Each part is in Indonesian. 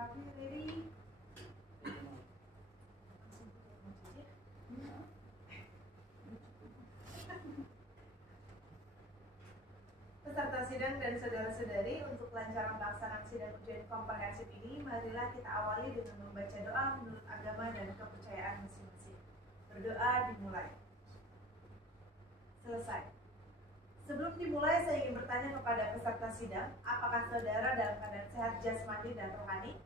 Raffi, ready? Peserta sidang dan saudara-saudari, untuk kelancaran pelaksanaan sidang ujian komprehensif ini, marilah kita awali dengan membaca doa menurut agama dan kepercayaan masing-masing. Berdoa dimulai. Selesai. Sebelum dimulai, saya ingin bertanya kepada peserta sidang, apakah saudara dalam keadaan sehat jasmani dan rohani?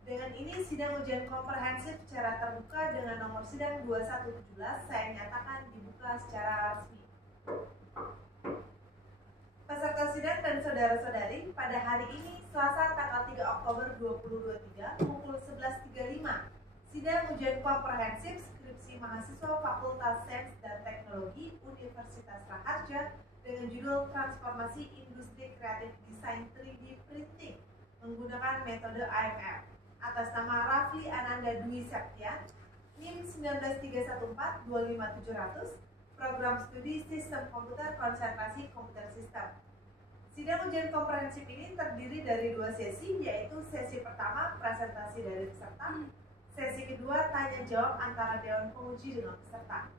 Dengan ini, sidang ujian komprehensif secara terbuka dengan nomor sidang 2117 saya nyatakan dibuka secara resmi. Peserta sidang dan saudara-saudari, pada hari ini, Selasa tanggal 3 Oktober 2023, pukul 11.35, sidang ujian komprehensif skripsi mahasiswa Fakultas Sains dan Teknologi Universitas Raharja dengan judul Transformasi Industri Kreatif Desain 3D Printing menggunakan metode AMR atas nama Raffi Ananda Dwi Septian, NIM 19314-25700, Program Studi Sistem Komputer Konsentrasi Komputer Sistem. Sidang ujian komprehensif ini terdiri dari 2 sesi, yaitu sesi pertama presentasi dari peserta, sesi kedua tanya jawab antara Dewan Penguji dengan peserta.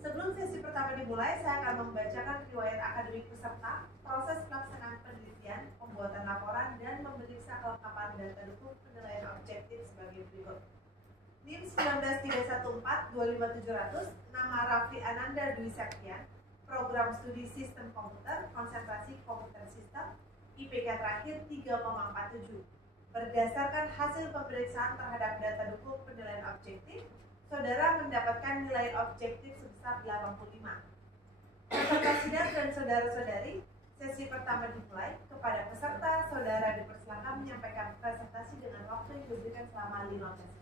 Sebelum sesi pertama dimulai, saya akan membacakan riwayat akademik peserta, proses pelaksanaan penelitian, pembuatan laporan, dan memeriksa kelengkapan data dukung penilaian objektif sebagai berikut. NIM 19314-25700, nama Raffi Ananda Dwi Septian, Program Studi Sistem Komputer, Konsentrasi Komputer Sistem, IPK terakhir 3,47. Berdasarkan hasil pemeriksaan terhadap data dukung penilaian objektif, saudara mendapatkan nilai objektif sebesar 85. Peserta sidang dan saudara-saudari, sesi pertama dimulai. Kepada peserta, saudara dipersilakan menyampaikan presentasi dengan waktu yang diberikan selama 15 menit.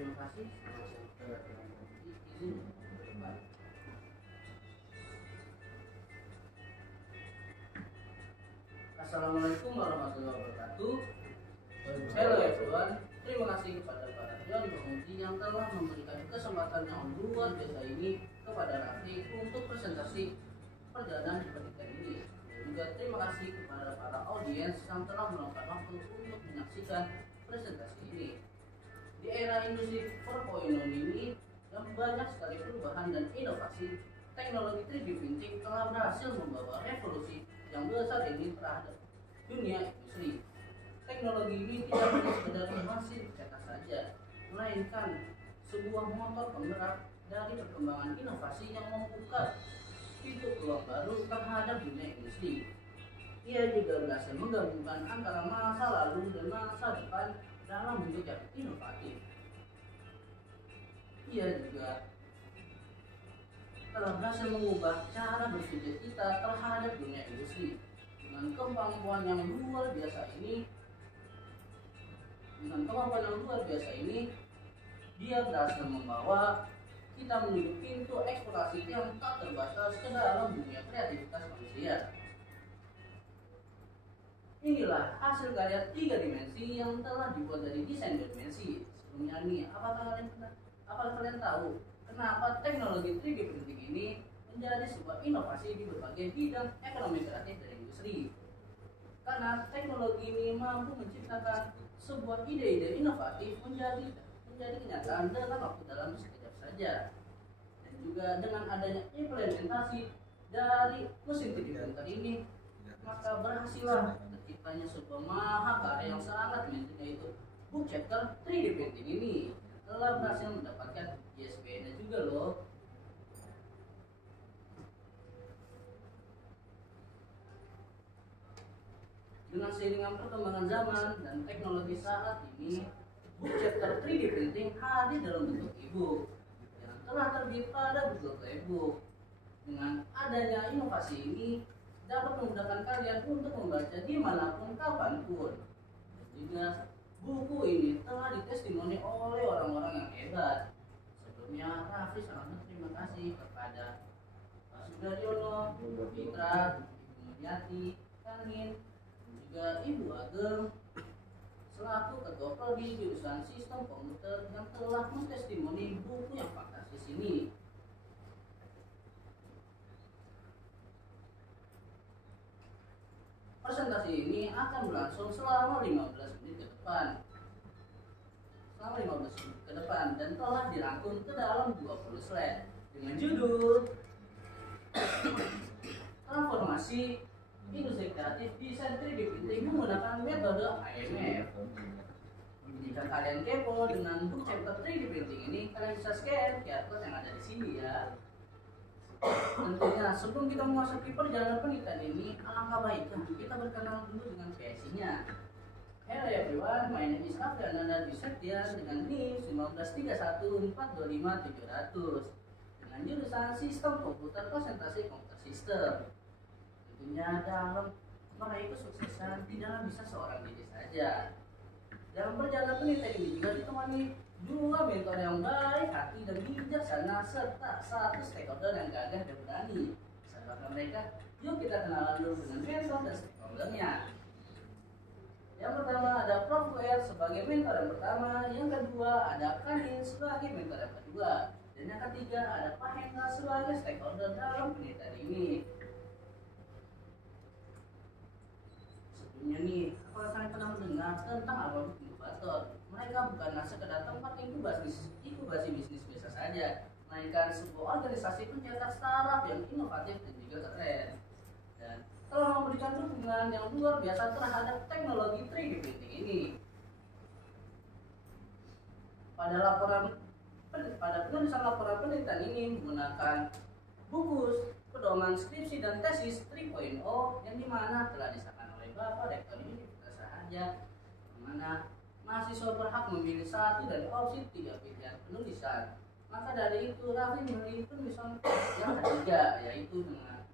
Terima kasih. Izin. Assalamualaikum warahmatullahi wabarakatuh. Hello everyone. Terima kasih kepada para Dewan Penguji yang telah memberikan kesempatan yang luar biasa ini kepada Raffi untuk presentasi perjalanan pendidikan ini. Dan juga terima kasih kepada para audiens yang telah meluangkan waktu untuk menyaksikan presentasi ini. Di era industri 4.0 ini yang banyak sekali perubahan dan inovasi, teknologi 3D printing telah berhasil membawa revolusi yang besar ini terhadap dunia industri. Teknologi ini tidak hanya sekedar mesin cetak saja, melainkan sebuah motor penggerak dari perkembangan inovasi yang membuka pintu peluang baru terhadap dunia industri. Ia juga berhasil menggabungkan antara masa lalu dan masa depan dalam bentuk yang inovatif. Ia juga telah berhasil mengubah cara berpikir kita terhadap dunia industri. Dengan kemampuan yang luar biasa ini, dia berhasil membawa kita menuju pintu eksplorasi yang tak terbatas ke dalam dunia kreativitas manusia. Inilah hasil karya 3 dimensi yang telah dibuat dari desain dimensi. Sebelumnya nih, apakah kalian tahu kenapa teknologi 3D printing ini menjadi sebuah inovasi di berbagai bidang ekonomi kreatif dan industri? Karena teknologi ini mampu menciptakan sebuah ide-ide inovatif menjadi kenyataan dalam waktu dalam sekejap saja. Dan juga dengan adanya implementasi dari mesin 3D printer ini, maka berhasillah terciptanya sebuah mahakarya yang sangat penting, yaitu book chapter 3D printing ini telah berhasil mendapatkan ISBN-nya juga loh. Dengan seiringan perkembangan zaman dan teknologi saat ini, buku chapter 3D printing hadir dalam bentuk e-book yang telah terbit pada bentuk e-book. Dengan adanya inovasi ini, dapat memudahkan kalian untuk membaca dimanapun, kapanpun. Dan juga buku ini telah ditestimoni oleh orang-orang yang hebat. Sebelumnya, Raffi sangat berterima kasih kepada Pak Sudaryono, Fitra, Ibu Mulyati, Kanin, juga Ibu Ageng selaku Ketua Prodi jurusan Sistem Komputer yang telah mentestimoni buku yang fantastis ini. Presentasi ini akan berlangsung selama 15 menit ke depan. Dan telah dirangkum ke dalam 20 slide dengan judul Transformasi Industri Kreatif Desain 3D Printing menggunakan metode IMF. Jika kalian kepo dengan book chapter 3D Printing ini, kalian bisa scan QR code yang ada di sini ya. Tentunya sebelum kita memasuki perjalanan penelitian ini, alangkah baiknya kita berkenalan dulu dengan PSI-nya. Hello everyone, my name is Afri Ananda Dwi Septian dengan NIM 1931425.700 dengan jurusan Sistem Komputer Konsentrasi Komputer Sistem. Tentunya dalam meraih kesuksesan tidaklah bisa seorang diri saja. Dalam perjalanan penelitian ini juga ditemani dua mentor yang baik hati dan bijaksana serta satu stakeholder yang gagah dan berani. Siapakah mereka? Yuk kita kenalan dulu dengan mentor dan stakeholdernya. Yang pertama ada Prof. WR sebagai mentor yang pertama, yang kedua ada Kanin sebagai mentor yang kedua, dan yang ketiga ada Pak Hendra sebagai stakeholder dalam penelitian ini. Sebelumnya nih, apakah kalian pernah mendengar tentang Alphabet Inkubator? Mereka bukanlah sekedar tempat inkubasi bisnis biasa saja, melainkan sebuah organisasi pencetak startup yang inovatif dan juga keren. Dan telah memberikan dukungan yang luar biasa terhadap teknologi 3D printing ini. Pada penulisan laporan penelitian ini menggunakan buku pedoman skripsi dan tesis 3.0 yang dimana telah disahkan oleh Bapak Rektor Universitas Sahaja, di mana mahasiswa berhak memilih satu dari opsi 3 pilihan penulisan. Maka dari itu Raffi memilih penulisan yang ketiga, yaitu dengan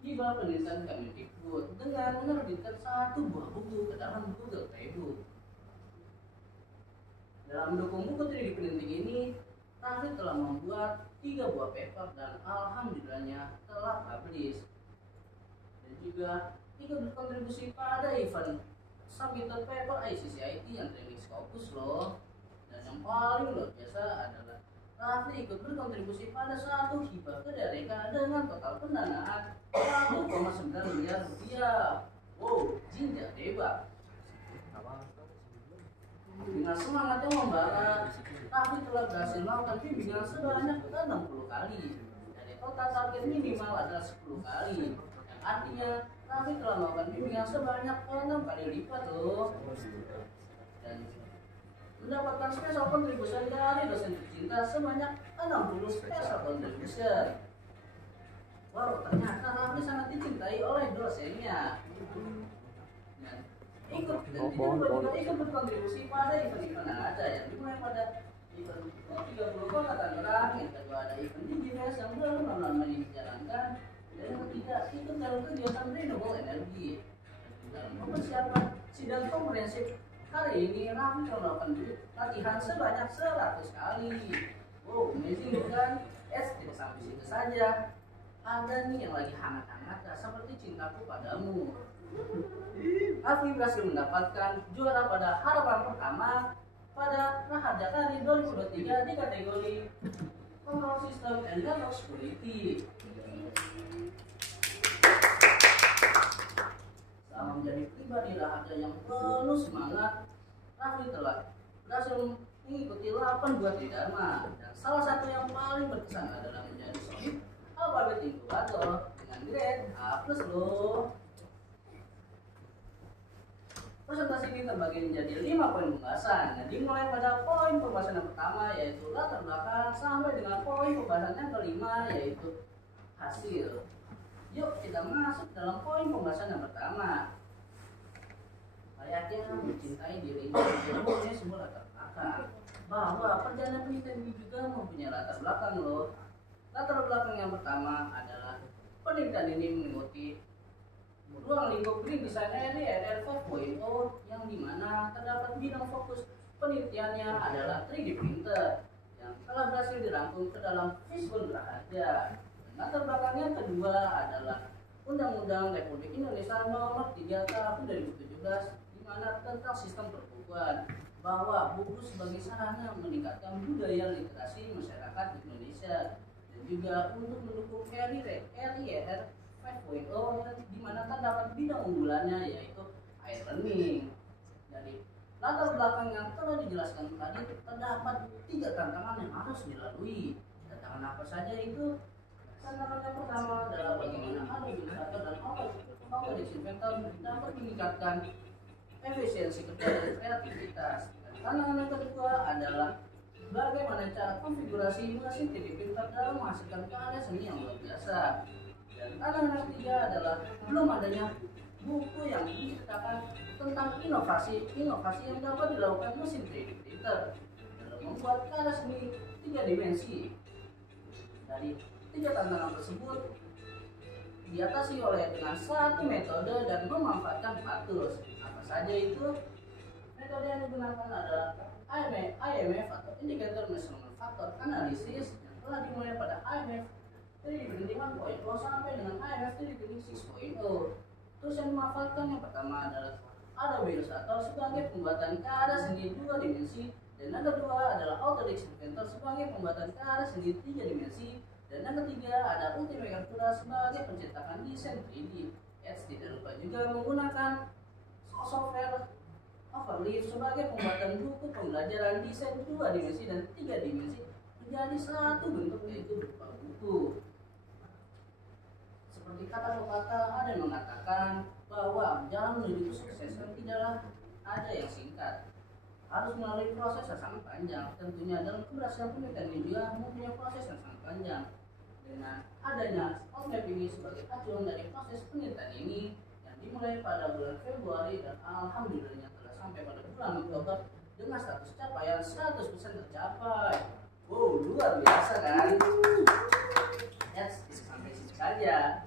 hibah penelitian Kemendikbud dengan menerbitkan satu buah buku ke dalam Google Playbook. Dalam mendukung buku 3D printing ini, Raffi telah membuat 3 buah paper dan alhamdulillahnya telah publish. Dan juga ikut berkontribusi pada event Submitted Paper ICCIT yang training Scopus loh. Dan yang paling luar biasa adalah Raffi ikut berkontribusi pada satu hibah ke Dereka dengan total pendanaan 1,9 miliar rupiah. Wow, jinjak hebat. Dengan semangat yang membara, Raffi telah berhasil melakukan bimbingan sebanyak 60 kali. Dari total target minimal adalah 10 kali. Yang artinya Raffi telah melakukan bimbingan sebanyak 6 kali lipat loh. Dan mendapatkan special contribution dari dosen tercinta sebanyak 60 special contribution. Wow, ternyata Raffi sangat dicintai oleh dosennya. Dan ikut berkontribusi pada event-event yang ada, yang dimulai pada event 30 kota Tangerang, yang kedua ada event Digives yang belum lama ini dijalankan, dan yang ketiga ikut dalam kegiatan renewable energy. Dalam mempersiapkan sidang komprehensif hari ini, Raffi telah melakukan latihan sebanyak 100 kali. Wow, amazing bukan? Tidak sampai situ saja. Ada nih yang lagi hangat-hangat seperti cintaku padamu. Raffi berhasil mendapatkan juara pada harapan pertama pada Raharja Kari 2023 di kategori Control System and Dialog Security. Selama menjadi pribadi Raharja yang penuh semangat, Raffi telah berhasil mengikuti 8 buah tridharma, dan salah satu yang paling berkesan adalah menjadi solid Alphabet Inkubator dengan grade A+ loh. Presentasi ini terbagi menjadi 5 poin pembahasan. Yang dimulai pada poin pembahasan yang pertama yaitu latar belakang sampai dengan poin pembahasan yang kelima yaitu hasil. Yuk kita masuk dalam poin pembahasan yang pertama. layaknya mencintai dirinya dan mempunyai sebuah latar belakang. Bahwa perjalanan penelitian ini juga mempunyai latar belakang loh. Latar belakang yang pertama adalah penelitian ini mengikuti ruang lingkup Green Design Area 5.0 yang dimana terdapat bidang fokus penelitiannya adalah 3D printer yang telah berhasil dirangkum ke dalam Fishbone Berharga. Latar belakang yang kedua adalah Undang-Undang Republik Indonesia Nomor 3 Tahun 2017 di mana tentang sistem perbukuan, bahwa buku sebagai sarana meningkatkan budaya literasi masyarakat Indonesia dan juga untuk mendukung RIR 5.0 di mana terdapat bidang unggulannya yaitu e-learning. Dari latar belakang yang telah dijelaskan tadi terdapat 3 tantangan yang harus dilalui. Tantangan apa saja itu? Tantangan yang pertama adalah bagaimana administrator dan autodisk inventor dapat meningkatkan efisiensi kerja dan kreativitas. Dan tantangan yang kedua adalah bagaimana cara konfigurasi mesin 3D printer dalam menghasilkan karya seni yang luar biasa. Dan tantangan yang ketiga adalah belum adanya buku yang menceritakan tentang inovasi yang dapat dilakukan mesin 3D printer dalam membuat karya seni 3 dimensi. Dari 3 tantangan tersebut diatasi oleh dengan satu metode dan memanfaatkan 4 tools. Apa saja itu? Metode yang digunakan adalah IMF atau Indicator Measurement Factor Analysis yang telah dimulai pada IMF 3D Printing 1.0 sampai dengan IMF 3D Printing 6.0. Tools yang dimanfaatkan yang pertama adalah Adobe Illustrator sebagai pembuatan karya seni 2 dimensi, dan yang kedua adalah Autodesk Inventor sebagai pembuatan karya seni 3 dimensi, dan yang ketiga ada Ultimate Captura sebagai pencetakan desain 3D. Tidak lupa juga menggunakan software Overleaf sebagai pembuatan buku pembelajaran desain 2 dimensi dan 3 dimensi menjadi satu bentuk, yaitu berupa buku. Seperti kata pepatah, ada yang mengatakan bahwa jalan menuju kesuksesan tidaklah ada yang singkat, harus melalui proses yang sangat panjang. Tentunya dalam keberhasilan penelitian ini juga mempunyai proses yang sangat panjang. Dengan adanya roadmap ini sebagai acuan dari proses penelitian ini yang dimulai pada bulan Februari dan alhamdulillahnya telah sampai pada bulan Oktober dengan status capaian 100% tercapai. Wow, luar biasa kan? Sampai situ saja.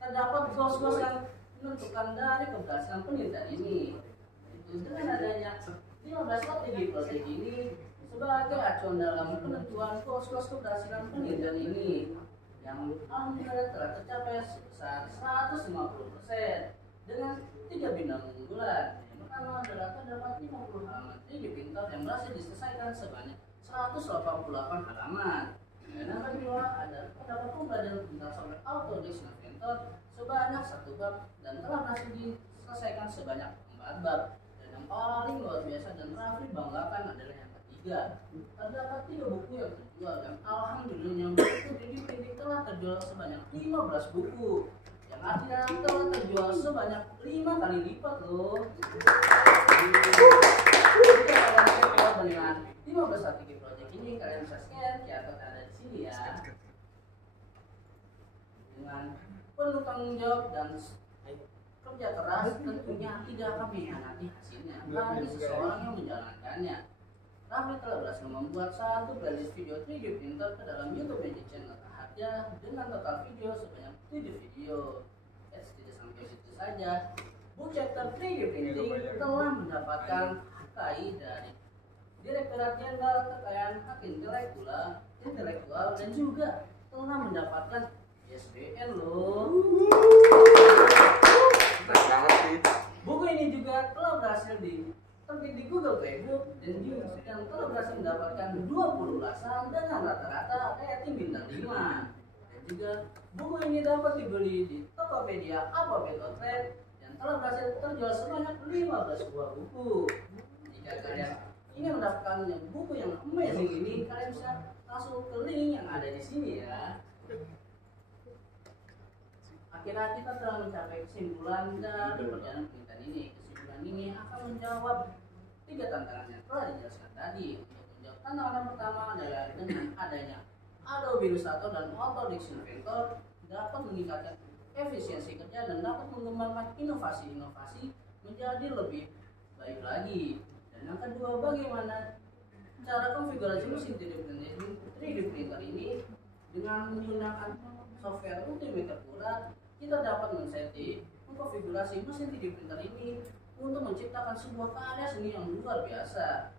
Terdapat goals-goals yang menentukan dari keberhasilan penelitian ini. Dengan adanya 15 strategi proyek ini sebagai acuan dalam penentuan goals-goals keberhasilan penelitian ini yang alhamdulillah telah tercapai sebesar 150% dengan 3 bidang unggulan. Yang pertama adalah terdapat 50 halaman 3D printer yang berhasil diselesaikan sebanyak 188 halaman. Dan yang kedua ada terdapat pembelajaran tentang software Autodesk Inventor sebanyak 1 bab dan telah berhasil diselesaikan sebanyak 4 bab. Dan yang paling luar biasa dan Rafli banggakan adalah yang ketiga, terdapat 3 buku yang terjual dan alhamdulillah buku 3D printing telah terjual sebanyak 15 buku yang artinya telah terjual sebanyak 5 kali lipat loh. Jika kalian terjual dengan 15 strategi project ini, kalian bisa scan QR code ada di sini ya. Dengan penuh tanggung jawab dan kerja keras, tentunya tidak akan mengkhianati hasilnya bagi seseorang yang menjalankannya. Rafli telah berhasil membuat satu playlist video 3D printer ke dalam YouTube Magic Channel Raharja dengan total video sebanyak 7 video. Tidak sampai situ saja, book chapter 3D printing telah mendapatkan HKI dari Direktorat Jenderal Kekayaan Hak Intelektual dan juga telah mendapatkan ISBN loh. Buku ini juga telah berhasil terbit di Google Playbook dan juga yang telah berhasil mendapatkan 20 ulasan dengan rata-rata rating bintang 5. Dan juga buku ini dapat dibeli di Tokopedia Alphabet.trade yang telah berhasil terjual sebanyak 15 buah buku. Jika kalian ingin mendapatkan buku yang amazing ini, kalian bisa langsung ke link yang ada di sini ya. Akhirnya kita telah mencapai kesimpulan dari perjalanan penelitian ini. Kesimpulan ini akan menjawab 3 tantangan yang telah dijelaskan tadi. Untuk menjawab tantangan yang pertama adalah dengan adanya Adobe Illustrator dan Autodesk Inventor dapat meningkatkan efisiensi kerja dan dapat mengembangkan inovasi-inovasi menjadi lebih baik lagi. Dan yang kedua, bagaimana cara konfigurasi mesin 3D printer ini dengan menggunakan software Ultimaker Cura, kita dapat men-setting mengkonfigurasi mesin 3D printer ini untuk menciptakan sebuah karya seni yang luar biasa.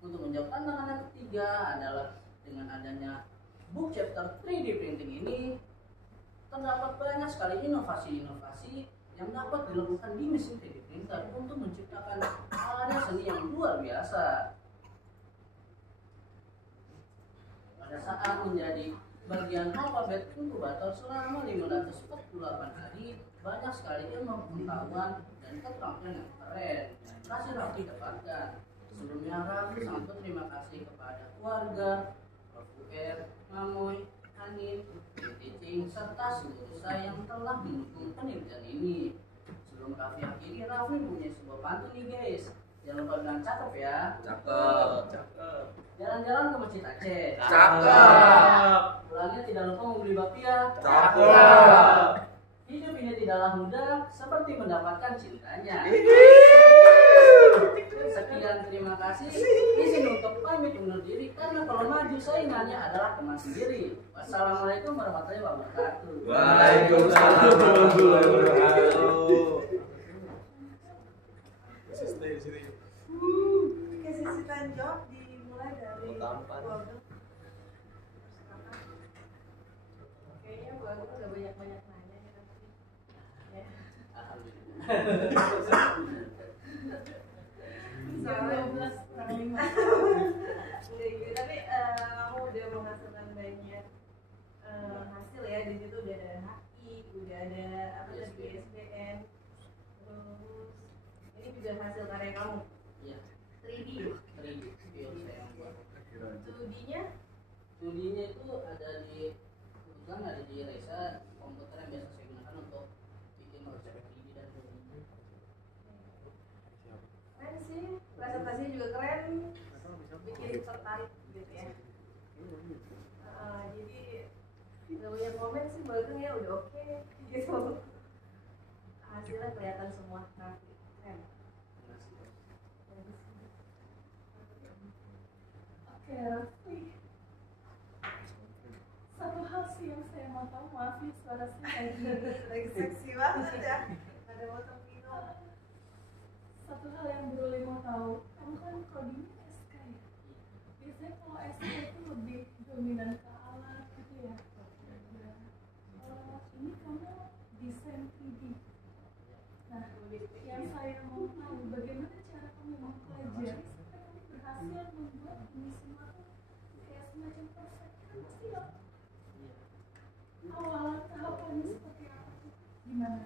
Untuk menjawab tantangan yang ketiga adalah dengan adanya book chapter 3D printing ini terdapat banyak sekali inovasi-inovasi yang dapat dilakukan di mesin 3D printer untuk menciptakan karya seni yang luar biasa. Pada saat menjadi bagian alfabet inkubator selama 548 hari, banyak sekali ilmu pengetahuan dan keterampilan yang keren yang berhasil Raffi dapatkan. Sebelumnya Raffi sangat berterima kasih kepada keluarga, Prof. UR, Mamoy, Anin, Cing, serta seluruh saya yang telah mendukung penelitian ini. Sebelum Raffi akhiri, Raffi punya sebuah pantun nih guys. Jangan lupa bilang cakep ya. Cakep. Jalan-jalan ke Masjid Aceh. Cakep. Pulangnya tidak lupa membeli bakpia. Cakep. Hidup ini tidaklah mudah seperti mendapatkan cintanya. Sekian, terima kasih. Izin untuk pamit undur diri karena kalau maju saingannya adalah teman sendiri. Wassalamualaikum warahmatullahi wabarakatuh. Waalaikumsalam warahmatullahi wabarakatuh. Oke, sesi tanya jawab dimulai dari Bu Ageng. Kayaknya Bu Ageng udah banyak-banyak nanya ya tapi ya. Soalnya 12 kurang 5. Enggak gitu, tapi kamu udah menghasilkan banyak hasil ya. Di situ udah ada HI, udah ada apa tadi ISBN, terus ini juga hasil karya kamu. Iya. 3D. 3D film saya yang buat. Studinya Studinya itu ada di kebetulan ada di Reza, komputer yang biasa saya gunakan untuk bikin konsep 3D dan 2D. keren sih, presentasinya juga keren, bikin tertarik gitu ya. Jadi nggak banyak komen sih, bagus ya udah oke gitu. Hasilnya kelihatan semua rapi, keren. Oke, Raffi. Satu hal sih yang saya mau tahu, maaf ya suara saya Lagi seksi banget ya, ada botol minum. Satu hal yang boleh mau tahu, kamu kan codingnya SK ya? Biasanya kalau SK itu lebih dominan ke alat gitu ya? Ini kamu desain 3D. Nah, yang saya mau tahu, bagaimana cara kamu mempelajari sampai kamu berhasil membuat ini semua tuh kayak semacam perfect, kan pasti ya? Awal tahapannya seperti apa tuh? Gimana?